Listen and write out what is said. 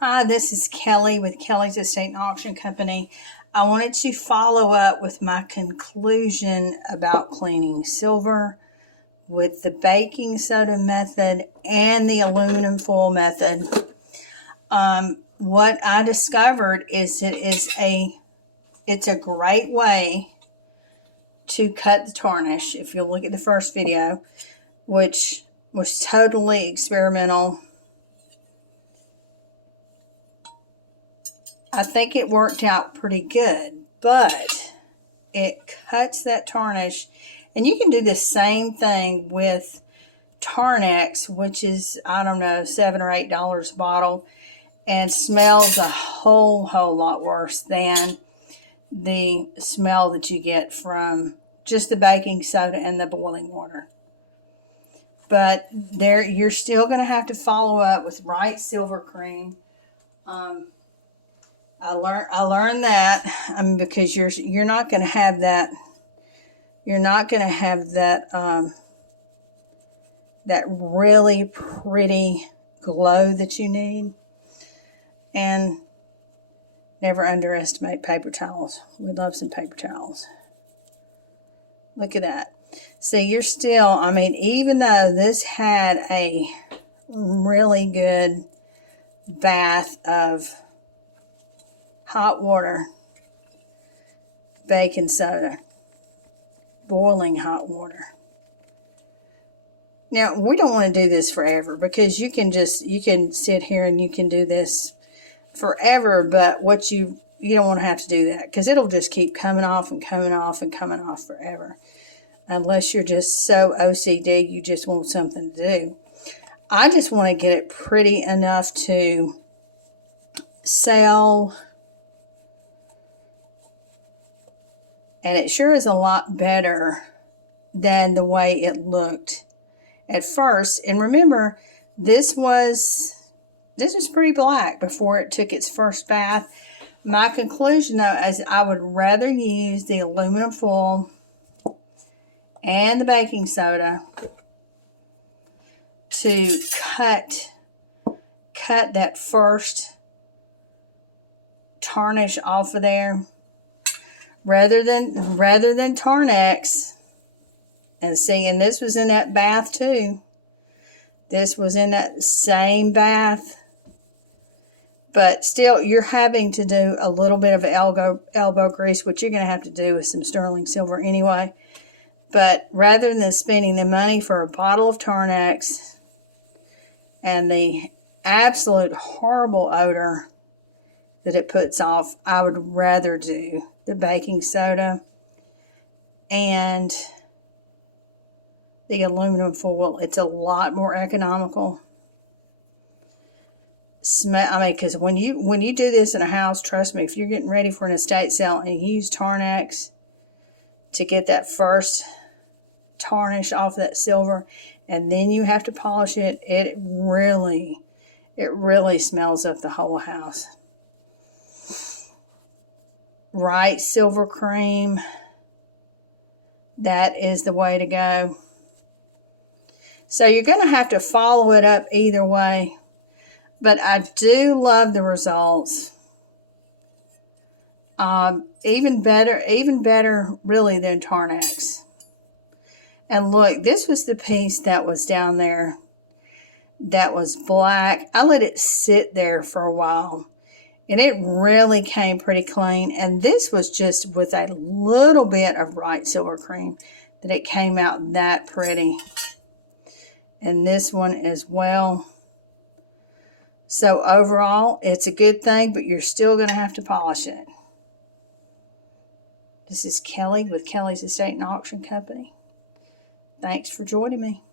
Hi, this is Kelly with Kelly's Estate and Auction Company. I wanted to follow up with my conclusion about cleaning silver with the baking soda method and the aluminum foil method. What I discovered is it's a great way to cut the tarnish. If you look at the first video, which was totally experimental, I think it worked out pretty good, but it cuts that tarnish. And you can do the same thing with Tarnex, which is, I don't know, $7 or $8 a bottle, and smells a whole lot worse than the smell that you get from just the baking soda and the boiling water. But you're still going to have to follow up with right silver cream. I learned that because you're not going to have that. You're not going to have that that really pretty glow that you need. And never underestimate paper towels. We love some paper towels. Look at that. So you're still, even though this had a really good bath of hot water, baking soda, boiling hot water. Now, we don't want to do this forever because you can sit here and you can do this forever, but you don't want to have to do that because it'll just keep coming off and coming off and coming off forever. Unless you're just so OCD, you just want something to do. I just want to get it pretty enough to sell. And it sure is a lot better than the way it looked at first. And remember, this was pretty black before it took its first bath. My conclusion, though, is I would rather use the aluminum foil and the baking soda to cut that first tarnish off of there, rather than Tarnex. And see, and this was in that bath too. This was in that same bath. But still, you're having to do a little bit of elbow grease, which you're going to have to do with some sterling silver anyway. But rather than spending the money for a bottle of Tarnex and the absolute horrible odor that it puts off, I would rather do the baking soda and the aluminum foil. It's a lot more economical. Because when you do this in a house, trust me, if you're getting ready for an estate sale and you use Tarnex to get that first tarnish off that silver, and then you have to polish it, it really smells up the whole house. Right silver cream, that is the way to go. So you're going to have to follow it up either way. But I do love the results. Even better really than Tarnex. And look, this was the piece that was down there that was black. I let it sit there for a while, and it really came pretty clean. And this was just with a little bit of right silver cream that it came out that pretty. And this one as well. So overall, it's a good thing, but you're still going to have to polish it. This is Kelly with Kelly's Estate and Auction Company. Thanks for joining me.